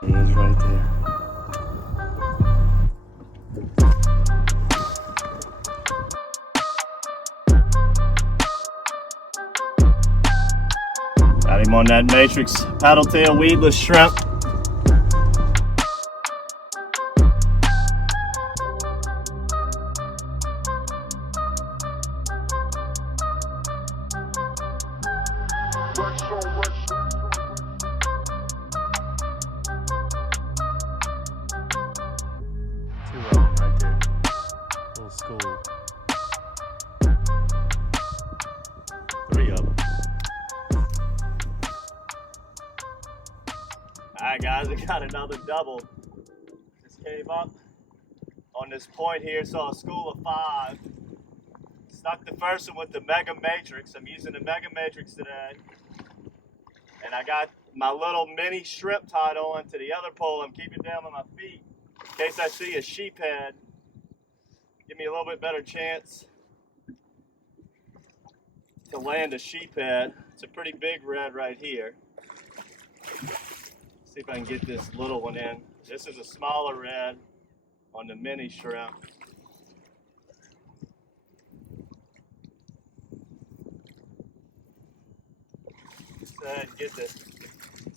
He is right there. Got him on that matrix paddle tail weedless shrimp. Two of them right there. Little school. Three of them. Alright guys, we got another double. Just came up on this point here, saw a school of 5. Stuck the first one with the Mega Matrix. I'm using the Mega Matrix today. And I got my little mini shrimp tied on to the other pole. I'm keeping down on my feet in case I see a sheephead. Give me a little bit better chance to land a sheephead. It's a pretty big red right here. See if I can get this little one in. This is a smaller red on the mini shrimp. Let's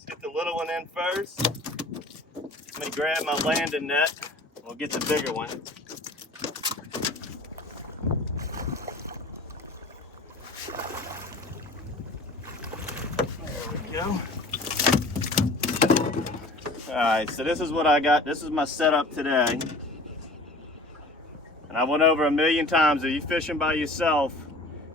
get the little one in first. Let me grab my landing net. We'll get the bigger one. There we go. Alright, so this is what I got. This is my setup today. And I went over 1,000,000 times. If you're fishing by yourself,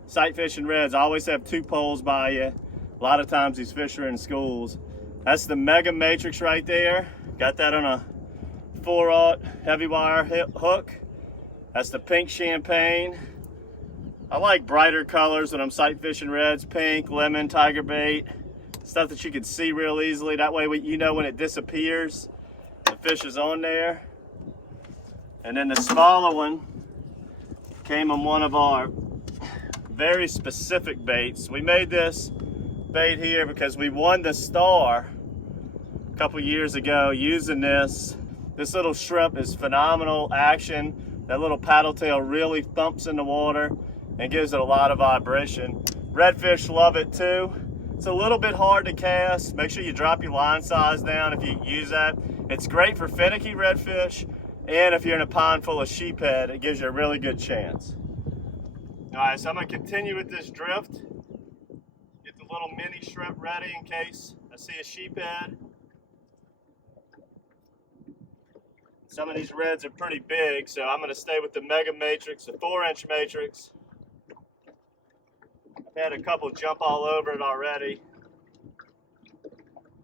sight fishing reds always have 2 poles by you. A lot of times these fish are in schools. That's the Mega Matrix right there. Got that on a 4/0 heavy wire hook. That's the pink champagne. I like brighter colors when I'm sight fishing reds. Pink, lemon, tiger bait. Stuff that you can see real easily. That way you know when it disappears, the fish is on there. And then the smaller one came on one of our very specific baits. We made this bait here because we won the Star a couple years ago using this. This little shrimp is phenomenal action. That little paddle tail really thumps in the water and gives it a lot of vibration. Redfish love it too. It's a little bit hard to cast. Make sure you drop your line size down if you use that. It's great for finicky redfish, and if you're in a pond full of sheephead, it gives you a really good chance. All right, so I'm gonna continue with this drift. Get the little mini shrimp ready in case I see a sheephead. Some of these reds are pretty big, so I'm gonna stay with the Mega Matrix, a 4-inch matrix. I've had a couple jump all over it already.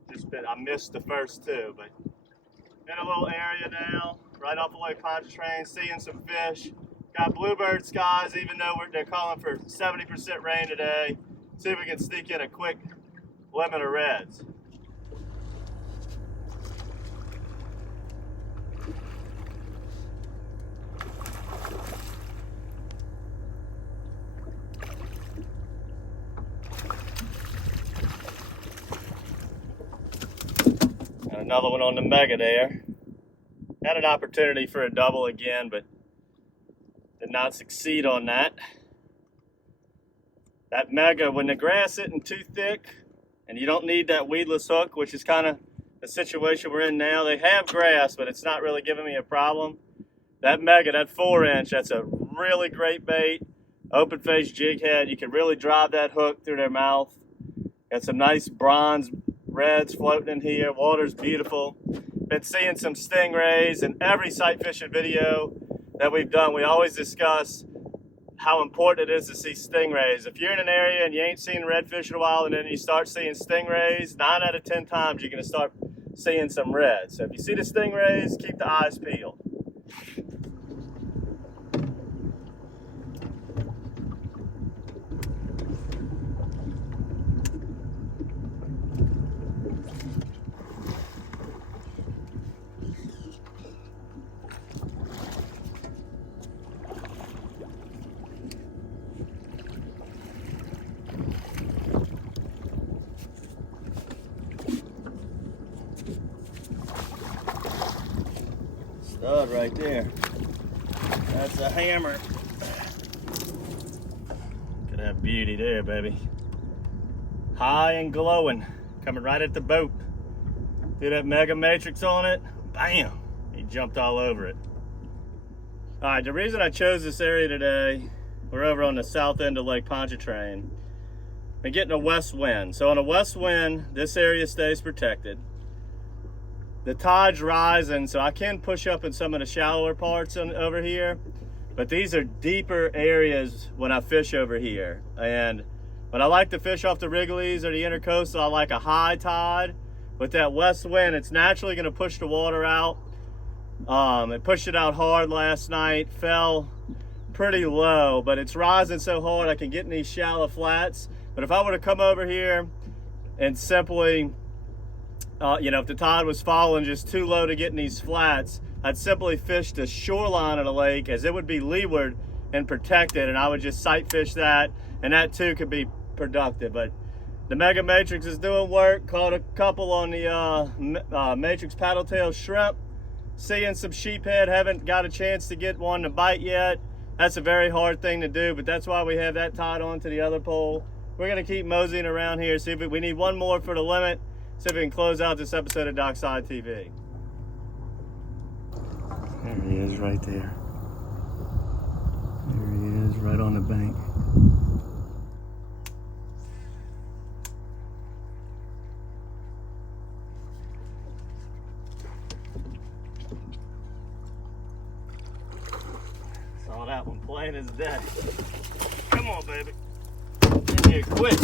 I missed the first 2, but in a little area now, right off the Lake Pontchartrain, seeing some fish. Got bluebird skies, even though they're calling for 70% rain today. See if we can sneak in a quick limit of reds. And another one on the Mega there. Had an opportunity for a double again, but did not succeed on that. That Mega, when the grass isn't too thick and you don't need that weedless hook, which is kind of the situation we're in now. They have grass, but it's not really giving me a problem. That Mega, that 4-inch, that's a really great bait. Open face jig head. You can really drive that hook through their mouth. Got some nice bronze reds floating in here. Water's beautiful. Been seeing some stingrays in every sight fishing video that we've done. We always discuss how important it is to see stingrays. If you're in an area and you ain't seen redfish in a while and then you start seeing stingrays, 9 out of 10 times you're gonna start seeing some reds. So if you see the stingrays, keep the eyes peeled. Stud right there. That's a hammer. Look at that beauty there, baby. High and glowing, coming right at the boat. Do that Mega Matrix on it, bam, he jumped all over it. All right, the reason I chose this area today, we're over on the south end of Lake Pontchartrain. Been getting a west wind. So on a west wind, this area stays protected. The tide's rising, so I can push up in some of the shallower parts over here, but these are deeper areas when I fish over here. And when I like to fish off the Wrigley's or the Intercoastal, I like a high tide. With that west wind, it's naturally gonna push the water out. It pushed it out hard last night, fell pretty low, but it's rising so hard I can get in these shallow flats. But if I were to come over here and simply, if the tide was falling just too low to get in these flats, I'd simply fish the shoreline of the lake as it would be leeward and protected, and I would just sight fish that, and that too could be productive. But the Mega Matrix is doing work. Caught a couple on the Matrix paddle tail shrimp. Seeing some sheephead, haven't got a chance to get one to bite yet. That's a very hard thing to do, but that's why we have that tied on to the other pole. We're gonna keep moseying around here, see if we need one more for the limit, see if we can close out this episode of DockSide TV. There he is right there. There he is right on the bank. Saw that one plain as day. Come on, baby. In here quick.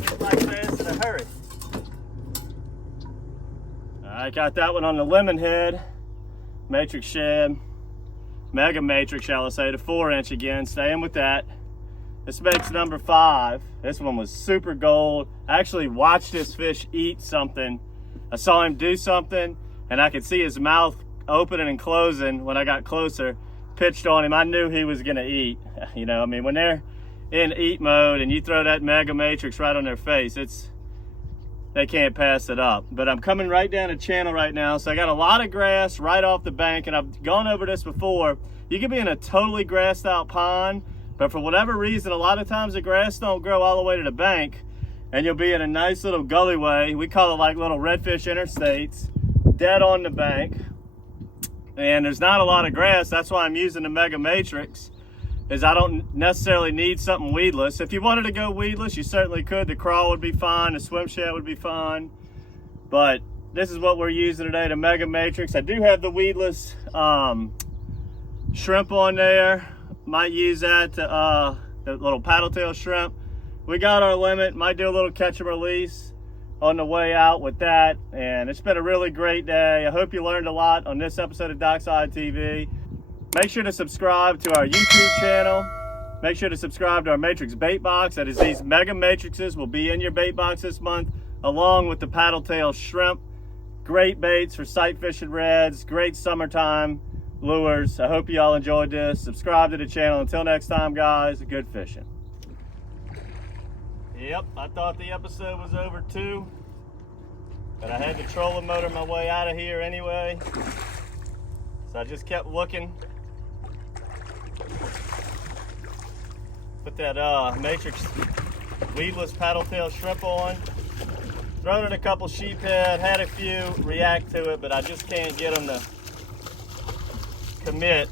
Just like fast in a hurry. I got that one on the lemon head. Matrix shad. Mega Matrix, shall I say, the 4-inch again. Staying with that. This makes number 5. This one was super gold. I actually watched this fish eat something. I saw him do something, and I could see his mouth opening and closing when I got closer. Pitched on him. I knew he was gonna eat. You know, I mean, when they're in eat mode and you throw that Mega Matrix right on their face, they can't pass it up. But I'm coming right down the channel right now, so I got a lot of grass right off the bank, and I've gone over this before. You could be in a totally grassed out pond, but for whatever reason, a lot of times the grass don't grow all the way to the bank, and you'll be in a nice little gullyway. We call it like little redfish interstates, dead on the bank. And there's not a lot of grass. That's why I'm using the Mega Matrix, is I don't necessarily need something weedless. If you wanted to go weedless, you certainly could. The crawl would be fine, the swim shad would be fine. But this is what we're using today, the Mega Matrix. I do have the weedless shrimp on there. Might use that to, the little paddle tail shrimp. We got our limit, might do a little catch and release on the way out with that. And it's been a really great day. I hope you learned a lot on this episode of DockSide TV. Make sure to subscribe to our YouTube channel. Make sure to subscribe to our Matrix bait box. That is, these Mega Matrixes will be in your bait box this month, along with the paddle tail shrimp. Great baits for sight fishing reds, great summertime lures. I hope you all enjoyed this. Subscribe to the channel. Until next time, guys, good fishing. Yep, I thought the episode was over too, but I had to trolling motor my way out of here anyway. So I just kept looking. Put that Matrix weedless paddle tail shrimp on. Thrown in a couple sheephead, had a few react to it, but I just can't get them to commit,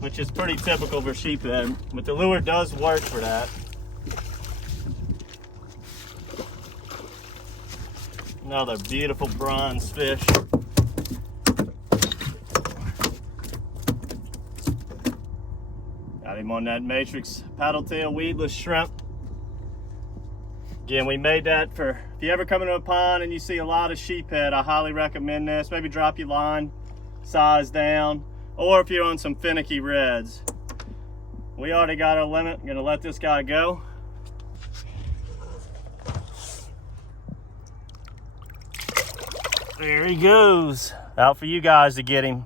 which is pretty typical for sheephead. But the lure does work for that. Another beautiful bronze fish. Got him on that Matrix paddle tail weedless shrimp. Again, we made that for, if you ever come into a pond and you see a lot of sheephead, I highly recommend this. Maybe drop your line size down, or if you're on some finicky reds. We already got our limit. I'm gonna let this guy go. There he goes. Out for you guys to get him.